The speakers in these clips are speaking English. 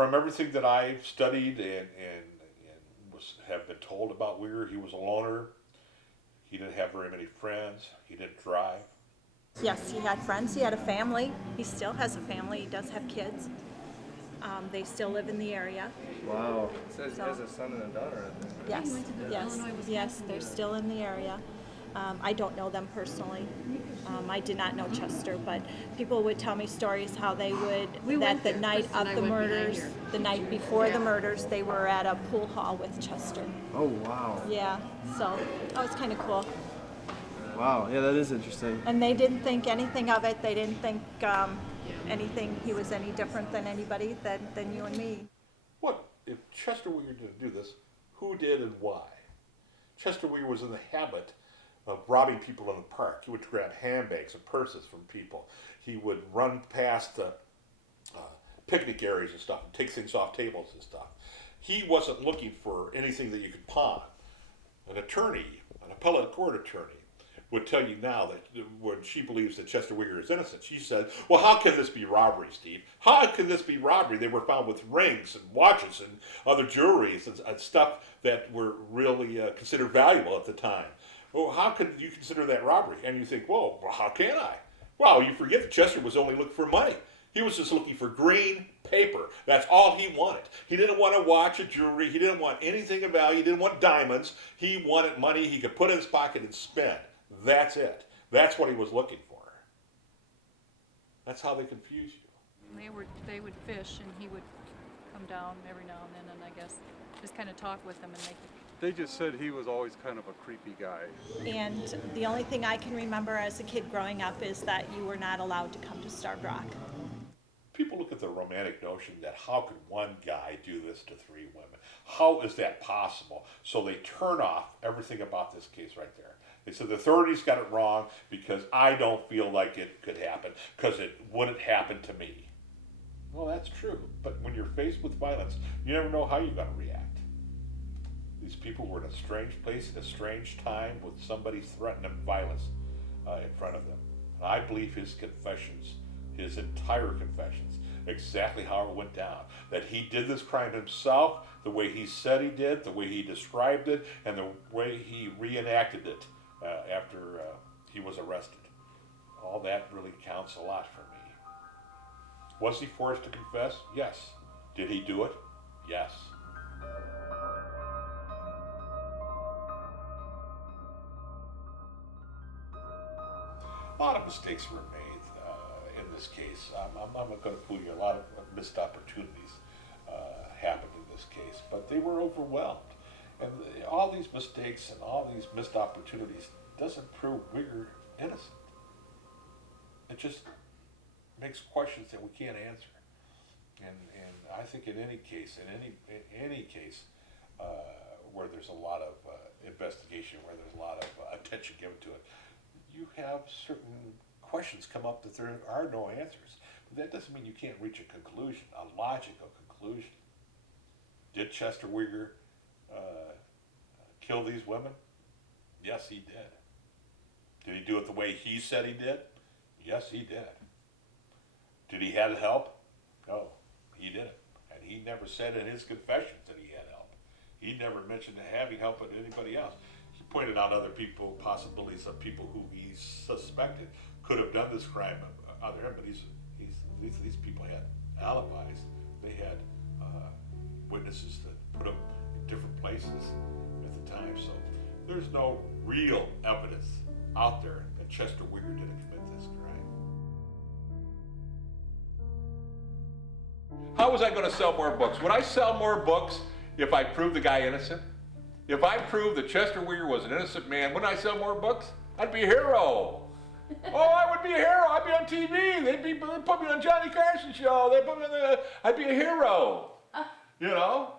from everything that I've studied and have been told about Weir, he was a loner. He didn't have very many friends. He didn't drive. Yes, he had friends. He had a family. He still has a family. He does have kids. They still live in the area. Wow. It says So- he has a son and a daughter, I think. Yes, went to the yes, Illinois, Wisconsin yes. They're still in the area. I don't know them personally. I did not know Chester, but people would tell me stories how they would, We that went the there. night Kristen and of I the went behind murders, her. the night before the Yeah. murders, they were at a pool hall with Chester. Oh, wow. Yeah, so that was kind of cool. Wow, yeah, that is interesting. And they didn't think anything of it. They didn't think anything, he was any different than anybody, than you and me. What if Chester Weir didn't do this? Who did and why? Chester Weir was in the habit of robbing people in the park. He would grab handbags and purses from people. He would run past the picnic areas and stuff and take things off tables and stuff. He wasn't looking for anything that you could pawn. An attorney, an appellate court attorney, would tell you now that when she believes that Chester Weir is innocent, she said, well, how can this be robbery, Steve? How can this be robbery? They were found with rings and watches and other jewelries and stuff that were really considered valuable at the time. Well, how could you consider that robbery? And you think, well, how can I? Well, you forget that Chester was only looking for money. He was just looking for green paper. That's all he wanted. He didn't want to watch a jewelry. He didn't want anything of value. He didn't want diamonds. He wanted money he could put in his pocket and spend. That's it. That's what he was looking for. That's how they confuse you. They would fish, and he would come down every now and then, and I guess just kind of talk with them, and They just said he was always kind of a creepy guy. And the only thing I can remember as a kid growing up is that you were not allowed to come to Starved Rock. People look at the romantic notion that how could one guy do this to three women? How is that possible? So they turn off everything about this case right there. They said the authorities got it wrong because I don't feel like it could happen because it wouldn't happen to me. Well, that's true. But when you're faced with violence, you never know how you're going to react. These people were in a strange place at a strange time with somebody threatening violence in front of them. And I believe his confessions, his entire confessions, exactly how it went down. That he did this crime himself, the way he said he did, the way he described it, and the way he reenacted it after he was arrested. All that really counts a lot for me. Was he forced to confess? Yes. Did he do it? Yes. A lot of mistakes were made in this case. I'm not going to fool you. A lot of missed opportunities happened in this case, but they were overwhelmed. And all these mistakes and all these missed opportunities doesn't prove Weir innocent. It just makes questions that we can't answer. And I think in any case, where there's a lot of investigation, where there's a lot of attention given to it, you have certain questions come up that there are no answers. But that doesn't mean you can't reach a conclusion, a logical conclusion. Did Chester Weir kill these women? Yes, he did. Did he do it the way he said he did? Yes, he did. Did he have help? No, he didn't. And he never said in his confessions that he had help. He never mentioned having help with anybody else. He pointed out other people, possibilities of people who he suspected could have done this crime other him, but these people had alibis. They had witnesses that put them in different places at the time. So there's no real evidence out there that Chester Weir didn't commit this crime. How was I going to sell more books? Would I sell more books if I proved the guy innocent? If I proved that Chester Weir was an innocent man, wouldn't I sell more books? I'd be a hero. Oh, I would be a hero. I'd be on TV. They'd put me on Johnny Carson show. They'd put me I'd be a hero. You know?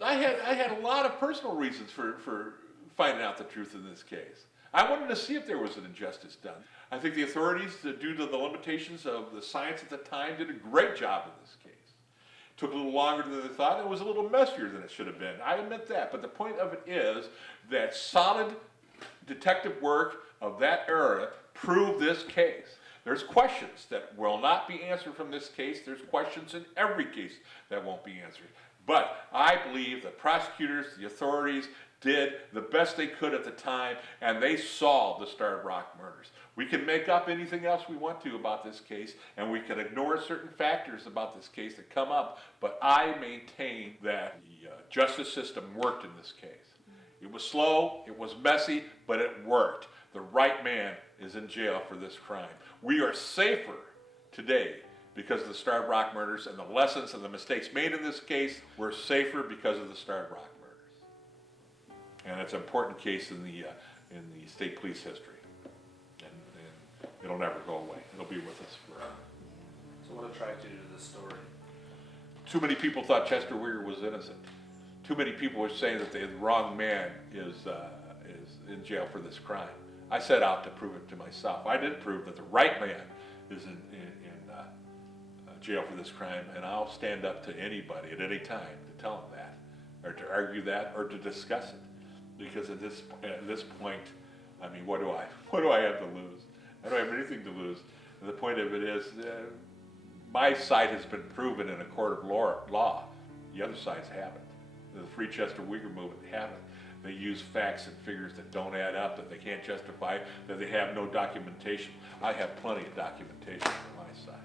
I had a lot of personal reasons for finding out the truth in this case. I wanted to see if there was an injustice done. I think the authorities, due to the limitations of the science at the time, did a great job in this case. It took a little longer than they thought. It was a little messier than it should have been. I admit that. But the point of it is that solid detective work of that era proved this case. There's questions that will not be answered from this case. There's questions in every case that won't be answered. But I believe the prosecutors, the authorities, did the best they could at the time, and they solved the Starved Rock murders. We can make up anything else we want to about this case, and we can ignore certain factors about this case that come up, but I maintain that the justice system worked in this case. It was slow, it was messy, but it worked. The right man is in jail for this crime. We are safer today because of the Starved Rock murders, and the lessons and the mistakes made in this case. We're safer because of the Starved Rock murders. And it's an important case in the state police history. And it'll never go away. It'll be with us forever. So what attracted you to this story? Too many people thought Chester Weir was innocent. Too many people were saying that the wrong man is in jail for this crime. I set out to prove it to myself. I did prove that the right man is in jail for this crime, and I'll stand up to anybody at any time to tell them that, or to argue that, or to discuss it. Because at this point, I mean, what do I have to lose? I don't have anything to lose. And the point of it is, my side has been proven in a court of law. The other sides haven't. The Free Chester Weir movement haven't. They use facts and figures that don't add up, that they can't justify, that they have no documentation. I have plenty of documentation on my side.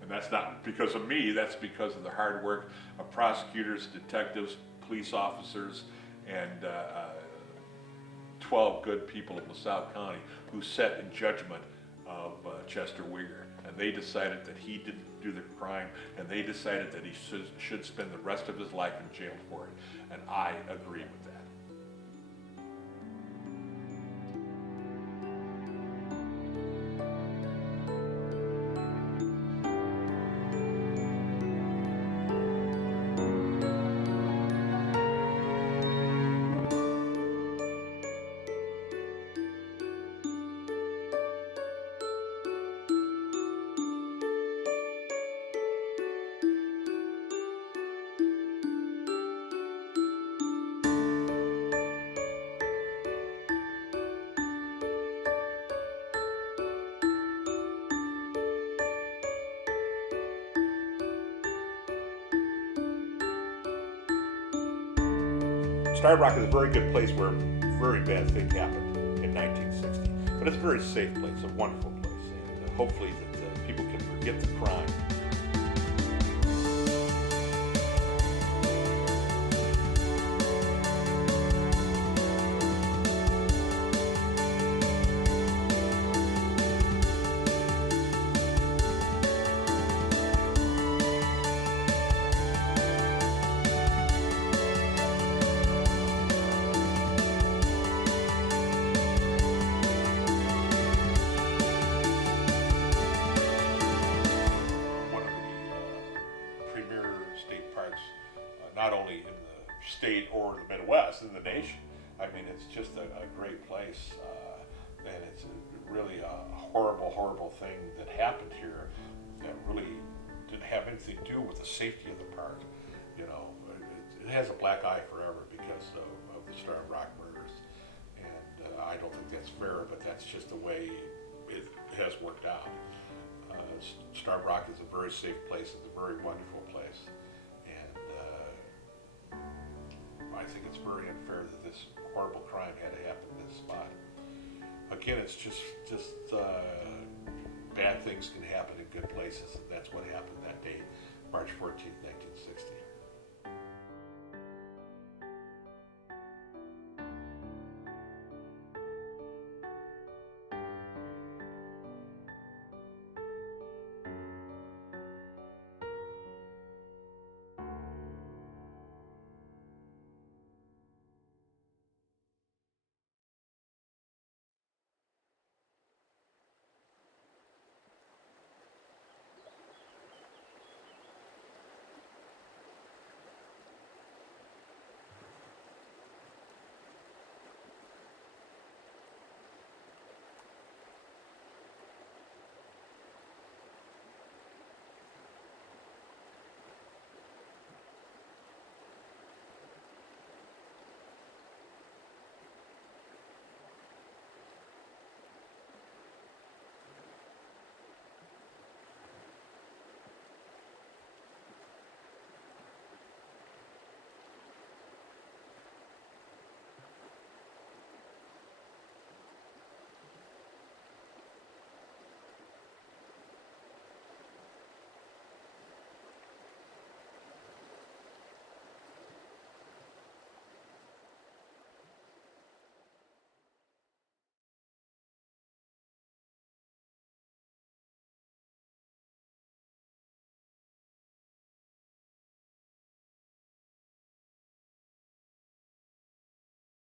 And that's not because of me, that's because of the hard work of prosecutors, detectives, police officers, and 12 good people of LaSalle County who sat in judgment of Chester Weir. And they decided that he didn't do the crime, and they decided that he should spend the rest of his life in jail for it. And I agree with that. Starved Rock is a very good place where a very bad thing happened in 1960. But it's a very safe place, a wonderful place. And hopefully that people can forget the crime. Not only in the state or the Midwest, in the nation. I mean, it's just a great place, and it's really a horrible, horrible thing that happened here that really didn't have anything to do with the safety of the park. You know, it has a black eye forever because of the Starved Rock murders, and I don't think that's fair, but that's just the way it has worked out. Starved Rock is a very safe place. It's a very wonderful place. I think it's very unfair that this horrible crime had to happen in this spot. Again, it's just bad things can happen in good places, and that's what happened that day, March 14th, 1960.